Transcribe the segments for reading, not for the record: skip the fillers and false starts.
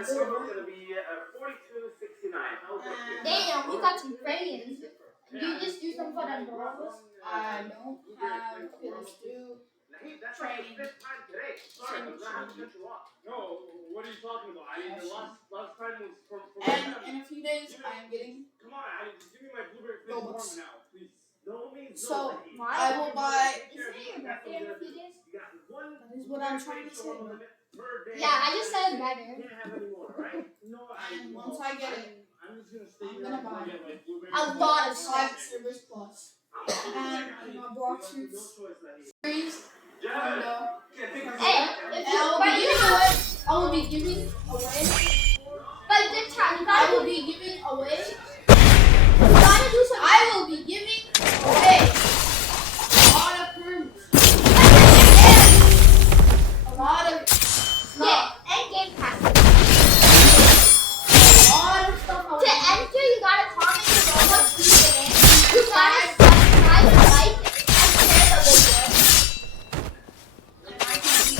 the server. Damn, we got some friends. You just do some fun on Roblox? I don't have. Okay, let's do training. No, what are you talking about? The last time was from And in a few days, I am getting Come on, just give me my blueberry Robux. now, please. So I will buy. Isn't it your birthday in a few days? That is what I'm trying to say. Yeah, I just said better. And once I get it, I'm gonna buy A lot of 5 stuff. servers plus. And Roblox suits series. Window. Hey, if you I will be giving away. but this time you I gotta will be giving away. you gotta do some. I will be giving away a lot of perms. A lot of stuff. Yeah, and game pass. A lot of stuff. To enter, you gotta comment your Roblox username. You gotta subscribe, like, and share the video. And I can see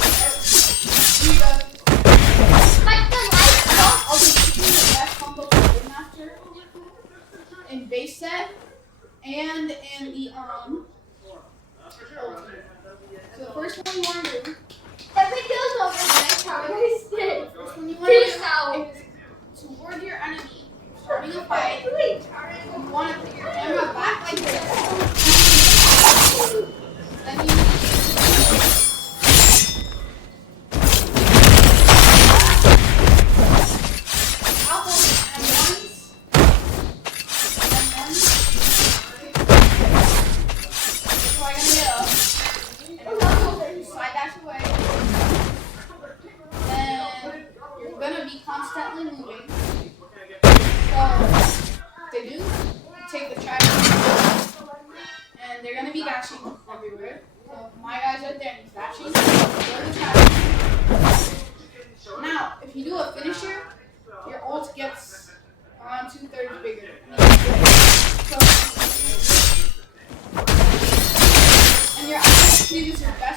you guys. Like the like, don't. I'll be giving the best combo for Game Master in base set and in the So the first one you want to do. The video's over the next time. I wasted. First one you want Peace to out. do is toward your enemy, starting a fight. You want to put your camera back like this. Then you and once. So I'm gonna get up. And slide dash away. And you're gonna be constantly moving. So they do take the trash and they're gonna be dashing everywhere. So my guy's right there and he's dashing. Go to the trash. Now, if you do a finisher, your ult gets around 2/3 bigger. So, and your ult is your best.